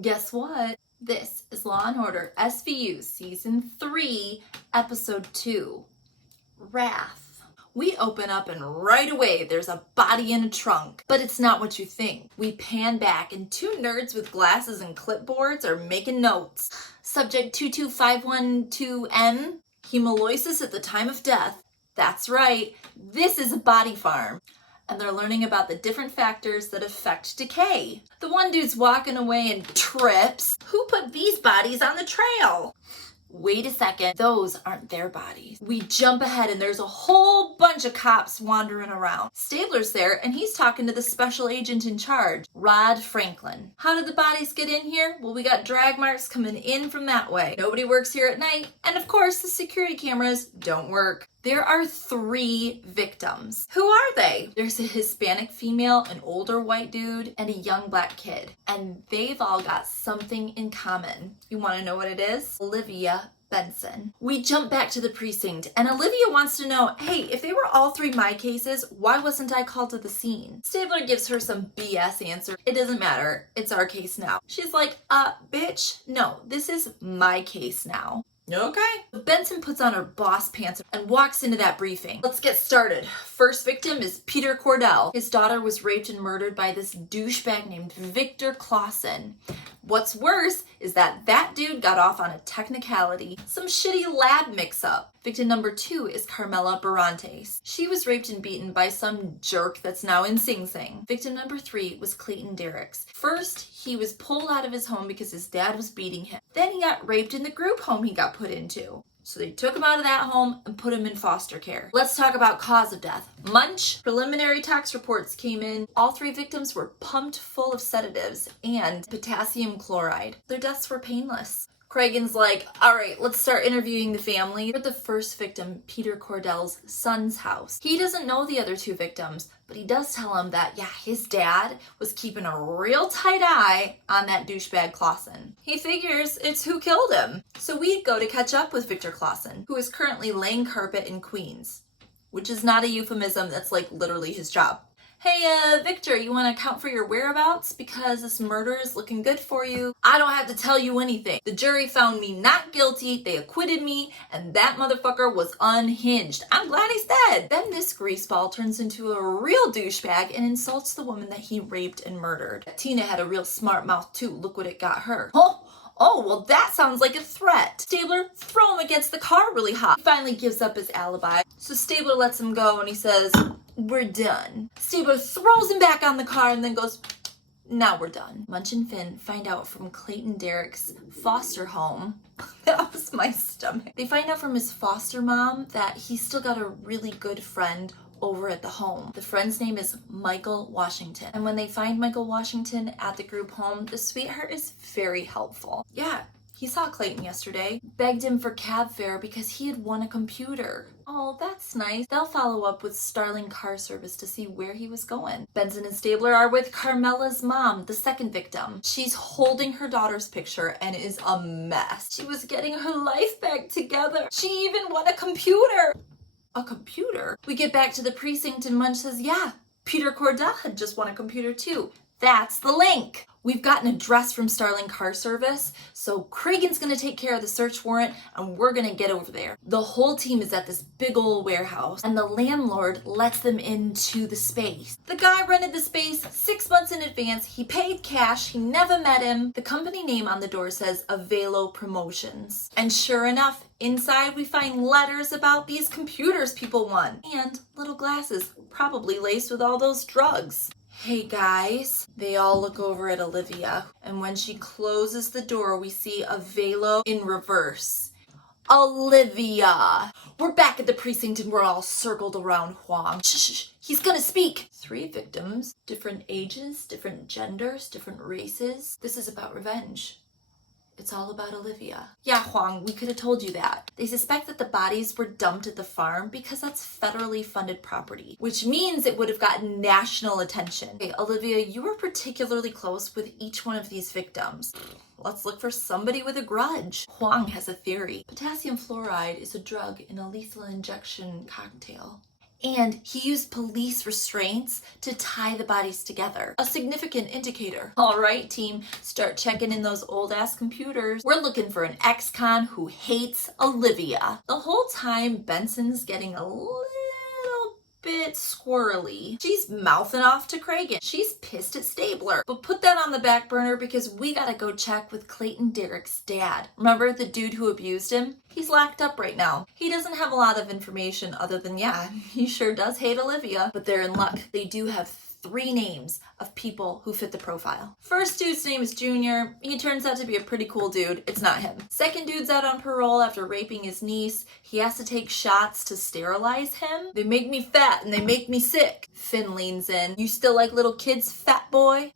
Guess what? This is Law & Order SVU Season 3, Episode 2, Wrath. We open up and right away there's a body in a trunk. But it's not what you think. We pan back and two nerds with glasses and clipboards are making notes. Subject 22512N, hemolysis at the time of death. That's right, this is a body farm. And they're learning about the different factors that affect decay. The one dude's walking away and trips. Who put these bodies on the trail? Wait a second, those aren't their bodies. We jump ahead and there's a whole bunch of cops wandering around. Stabler's there and he's talking to the special agent in charge, Rod Franklin. How did the bodies get in here? Well, we got drag marks coming in from that way. Nobody works here at night. And of course, the security cameras don't work. There are 3 victims. Who are they? There's a Hispanic female, an older white dude, and a young black kid. And they've all got something in common. You want to know what it is? Olivia Benson. We jump back to the precinct and Olivia wants to know, hey, if they were all 3 my cases, why wasn't I called to the scene? Stabler gives her some BS answer. It doesn't matter. It's our case now. She's like, bitch, no, this is my case now. Okay. Benson puts on her boss pants and walks into that briefing. Let's get started. First victim is Peter Cordell. His daughter was raped and murdered by this douchebag named Victor Clausen. What's worse is that dude got off on a technicality, some shitty lab mix-up. Victim number 2 is Carmela Barantes. She was raped and beaten by some jerk that's now in Sing Sing. Victim number 3 was Clayton Derricks. First, he was pulled out of his home because his dad was beating him. Then he got raped in the group home he got put into. So they took him out of that home and put him in foster care. Let's talk about cause of death. Munch. Preliminary tox reports came in. All 3 victims were pumped full of sedatives and potassium chloride. Their deaths were painless. Cragen's like, all right, let's start interviewing the family. We're the first victim, Peter Cordell's son's house. He doesn't know the other 2 victims, but he does tell him that, yeah, his dad was keeping a real tight eye on that douchebag Clausen. He figures it's who killed him. So we go to catch up with Victor Clausen, who is currently laying carpet in Queens, which is not a euphemism, that's like literally his job. Hey, Victor, you want to account for your whereabouts? Because this murder is looking good for you. I don't have to tell you anything. The jury found me not guilty, they acquitted me, and that motherfucker was unhinged. I'm glad he's dead. Then this greaseball turns into a real douchebag and insults the woman that he raped and murdered. Tina had a real smart mouth too. Look what it got her. Oh, well, that sounds like a threat. Stabler, throw him against the car really hot. He finally gives up his alibi. So Stabler lets him go and he says, we're done. Stabler throws him back on the car and then goes, now we're done. Munch and Finn find out from Clayton Derrick's foster home. That was my stomach. They find out from his foster mom that he's still got a really good friend over at the home. The friend's name is Michael Washington. And when they find Michael Washington at the group home, the sweetheart is very helpful. Yeah, he saw Clayton yesterday, begged him for cab fare because he had won a computer. Oh, that's nice. They'll follow up with Starling Car Service to see where he was going. Benson and Stabler are with Carmela's mom, the second victim. She's holding her daughter's picture and is a mess. She was getting her life back together. She even won a computer. A computer? We get back to the precinct and Munch says, yeah, Peter Cordell had just won a computer too. That's the link. We've got an address from Starling Car Service, so Cragen's gonna take care of the search warrant and we're gonna get over there. The whole team is at this big old warehouse and the landlord lets them into the space. The guy rented the space 6 months in advance. He paid cash. He never met him. The company name on the door says Avelo Promotions. And sure enough, inside we find letters about these computers people won and little glasses, probably laced with all those drugs. Hey guys, they all look over at Olivia, and when she closes the door, we see Avelo in reverse. Olivia! We're back at the precinct and we're all circled around Huang. Shh, he's gonna speak! 3 victims, different ages, different genders, different races. This is about revenge. It's all about Olivia. Yeah, Huang, we could have told you that. They suspect that the bodies were dumped at the farm because that's federally funded property, which means it would have gotten national attention. Okay, Olivia, you were particularly close with each one of these victims. Let's look for somebody with a grudge. Huang has a theory. Potassium fluoride is a drug in a lethal injection cocktail. And he used police restraints to tie the bodies together. A significant indicator. All right, team, start checking in those old-ass computers. We're looking for an ex-con who hates Olivia. The whole time, Benson's getting a little bit squirrely. She's mouthing off to Cragen. She's pissed at Stabler. But put that on the back burner because we gotta go check with Clayton Derek's dad. Remember the dude who abused him? He's locked up right now. He doesn't have a lot of information other than, yeah, he sure does hate Olivia, but they're in luck. They do have 3 names of people who fit the profile. First dude's name is Junior. He turns out to be a pretty cool dude. It's not him. Second dude's out on parole after raping his niece. He has to take shots to sterilize him. They make me fat and they make me sick. Finn leans in. You still like little kids, fat boy?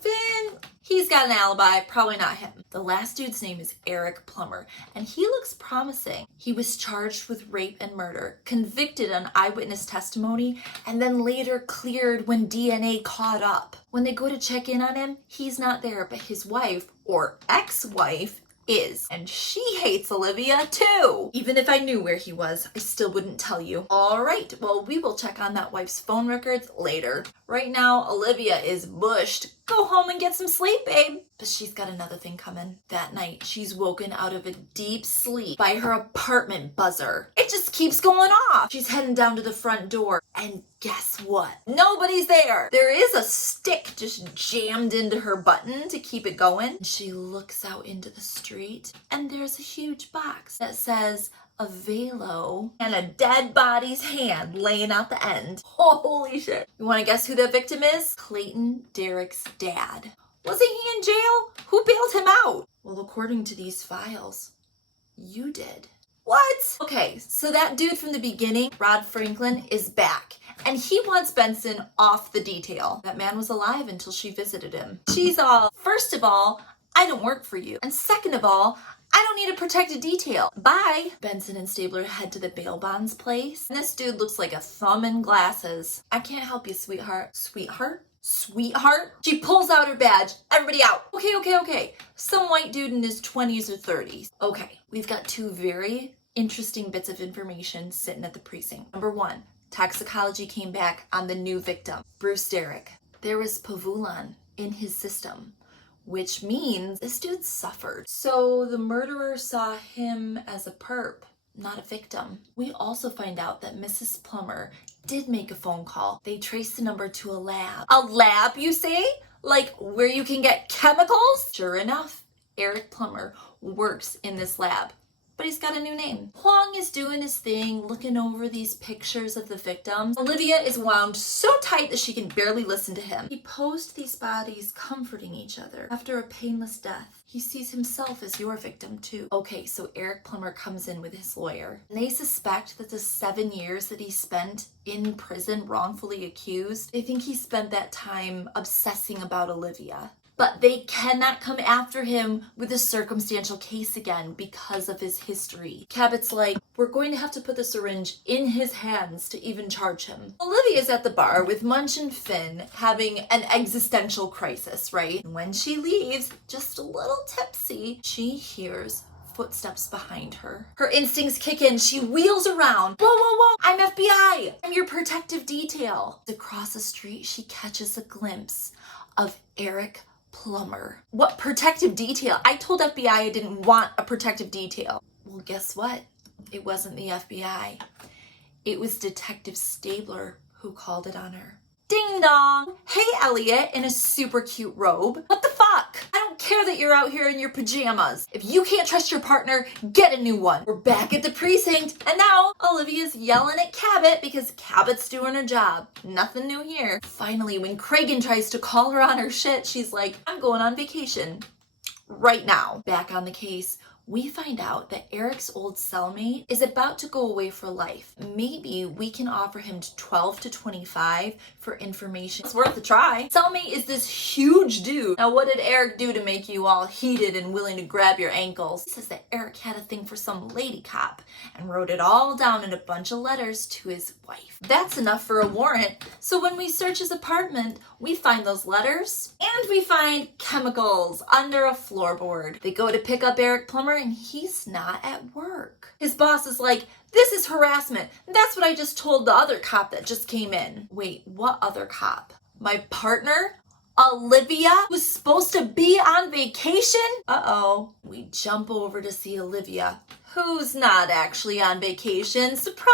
Finn, he's got an alibi, probably not him. The last dude's name is Eric Plummer, and he looks promising. He was charged with rape and murder, convicted on eyewitness testimony, and then later cleared when DNA caught up. When they go to check in on him, he's not there, but his wife, or ex-wife, is. And she hates Olivia too. Even if I knew where he was, I still wouldn't tell you. All right, well, we will check on that wife's phone records later. Right now, Olivia is bushed. Go home and get some sleep, babe. But she's got another thing coming. That night, she's woken out of a deep sleep by her apartment buzzer. It just keeps going off. She's heading down to the front door. And guess what? Nobody's there. There is a stick just jammed into her button to keep it going. She looks out into the street and there's a huge box that says a velo and a dead body's hand laying out the end. Holy shit. You want to guess who the victim is? Clayton Derek's dad. Wasn't he in jail? Who bailed him out? Well, according to these files, you did. What? Okay, so that dude from the beginning, Rod Franklin, is back. And he wants Benson off the detail. That man was alive until she visited him. She's all, first of all, I don't work for you. And second of all, I don't need a protected detail. Bye. Benson and Stabler head to the bail bonds place. And this dude looks like a thumb in glasses. I can't help you, sweetheart. Sweetheart? Sweetheart? She pulls out her badge. Everybody out. Okay. Some white dude in his 20s or 30s. Okay, we've got 2 very interesting bits of information sitting at the precinct. Number 1, toxicology came back on the new victim, Bruce Derek. There was pavulon in his system, which means this dude suffered. So the murderer saw him as a perp, not a victim. We also find out that Mrs. Plummer did make a phone call. They traced the number to a lab. A lab, you say? Like where you can get chemicals? Sure enough, Eric Plummer works in this lab. But he's got a new name. Huang is doing his thing, looking over these pictures of the victims. Olivia is wound so tight that she can barely listen to him. He posed these bodies comforting each other after a painless death. He sees himself as your victim too. Okay, so Eric Plummer comes in with his lawyer. And they suspect that the 7 years that he spent in prison wrongfully accused, they think he spent that time obsessing about Olivia. But they cannot come after him with a circumstantial case again because of his history. Cabot's like, we're going to have to put the syringe in his hands to even charge him. Olivia's at the bar with Munch and Finn having an existential crisis, right? And when she leaves, just a little tipsy, she hears footsteps behind her. Her instincts kick in. She wheels around. Whoa, I'm FBI. I'm your protective detail. Across the street, she catches a glimpse of Eric Plummer. What protective detail? I told FBI I didn't want a protective detail. Well, guess what? It wasn't the FBI. It was Detective Stabler who called it on her. Ding dong! Hey, Elliot, in a super cute robe. What the fuck? I don't care that you're out here in your pajamas. If you can't trust your partner, get a new one. We're back at the precinct, and now Olivia's yelling at Cabot because Cabot's doing her job. Nothing new here. Finally, when Cragen tries to call her on her shit, she's like, I'm going on vacation. Right now. Back on the case, we find out that Eric's old cellmate is about to go away for life. Maybe we can offer him 12 to 25 for information. It's worth a try. Cellmate is this huge dude. Now, what did Eric do to make you all heated and willing to grab your ankles? He says that Eric had a thing for some lady cop and wrote it all down in a bunch of letters to his wife. That's enough for a warrant. So when we search his apartment, we find those letters and we find chemicals under a floorboard. They go to pick up Eric Plummer and he's not at work. His boss is like, This is harassment. That's what I just told the other cop that just came in. Wait, what other cop? My partner? Olivia was supposed to be on vacation? Uh-oh. We jump over to see Olivia, who's not actually on vacation. Surprise!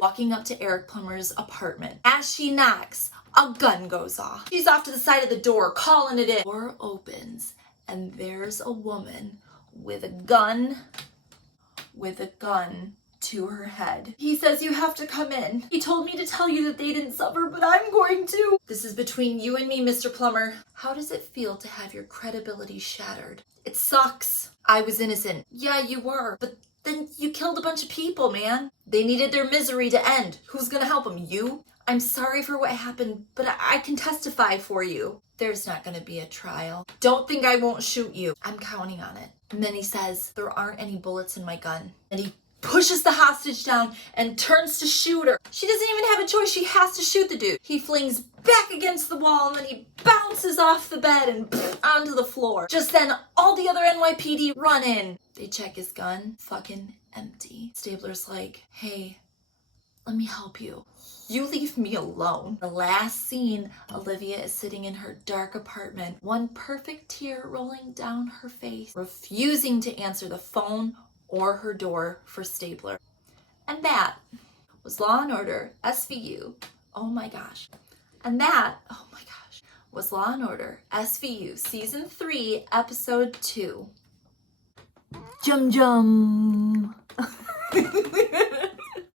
Walking up to Eric Plummer's apartment. As she knocks, a gun goes off. She's off to the side of the door, calling it in. Door opens, and there's a woman with a gun to her head. He says, you have to come in. He told me to tell you that they didn't suffer, but I'm going to. This is between you and me, Mr. Plummer. How does it feel to have your credibility shattered? It sucks. I was innocent. Yeah, you were, but then you killed a bunch of people, man. They needed their misery to end. Who's gonna help them? You? I'm sorry for what happened, but I can testify for you. There's not gonna be a trial. Don't think I won't shoot you. I'm counting on it. And then he says, there aren't any bullets in my gun. And he pushes the hostage down and turns to shoot her. She doesn't even have a choice. She has to shoot the dude. He flings back against the wall and then he bounces off the bed and onto the floor. Just then, all the other NYPD run in. They check his gun. Fucking empty. Stabler's like, hey, let me help you. You leave me alone. The last scene, Olivia is sitting in her dark apartment, one perfect tear rolling down her face, refusing to answer the phone or her door for Stabler. And that was Law & Order SVU. Oh my gosh. And that, oh my gosh, was Law & Order SVU Season 3, Episode 2. Jum jum.